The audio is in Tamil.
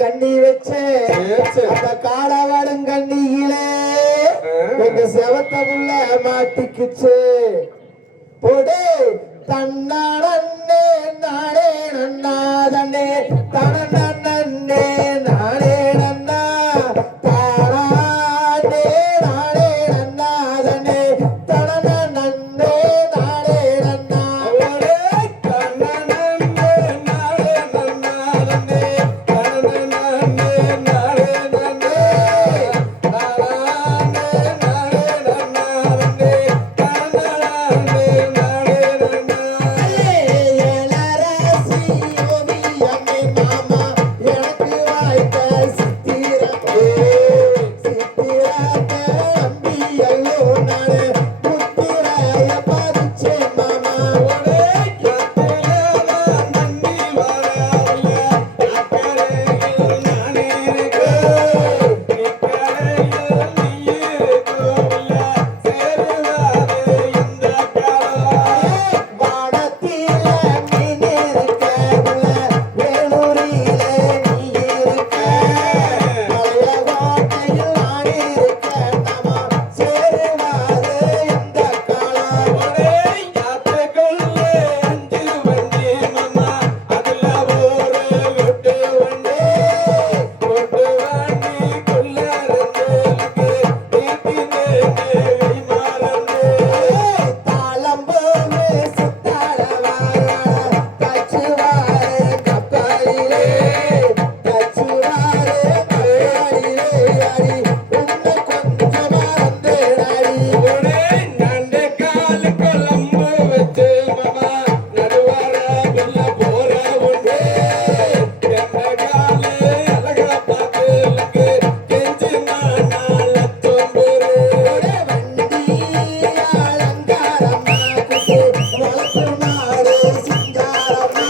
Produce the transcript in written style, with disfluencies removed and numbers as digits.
கண்ணி வச்சே காடவாடும் கண்ணியிலே எங்க செவத்தமுள்ள மாட்டிக்குச்சு போடு தன்னாடன்னே நானே நன்னா தன்னே தனநன்னே நானே நன்னா தானே நானே நன்னா தன்னே தனநன்னே நானே நன்னா தனநன்னே நானே நன்னா தன்னே தனநன்னே நானே நன்னே தானே நானே நன்னா தன்னே தனநன்னே நானே நன்னா ஏலரசி ஓவியமே மாமா எனக்கு வாய்த்த சித்திரத்தே சித்திரத்தே நம்பியல்லோ நானே புத்திரைய பதிச்சே மாமா ஒரே கத்தில நான் நம்பி வரவில்ல அக்கறையில் நானே இருக்கேன் நிக்கரையில் நீ இருக்கவில்ல சேருவாரே இந்த காலம் வானத்தில மீன் இருக்கவில்ல வேலூரிலே நீ இருக்க பழைய கோட்டையில் நான் இருக்கேன் நாம சேருவாரே இந்த காலம் ஒரே யாத்திரைக்குள்ளே அஞ்சு வண்டி மாமா அதுல ஒரு கொட்டு வண்டி கொட்டுக்குள்ள ரெண்டு மறந்து தாளம் போலே சுத்தாளவாரா கச்சுவாரே கப்பலிலே கச்சுவாரே கப்பலிலே யாரி உன்னை கொஞ்சம் மறந்தேனாடி ஒரே நண்டு கால் குழம்பு வச்சு மாமா நடுவார புள்ள போற உண்டு எந்த காலு அழகா பார்த்து லங்கு கெஞ்சி நானால தொம்புரு வண்டி அலங்காரமா குத்து வளர்ப்பு மாடு சிங்காரமா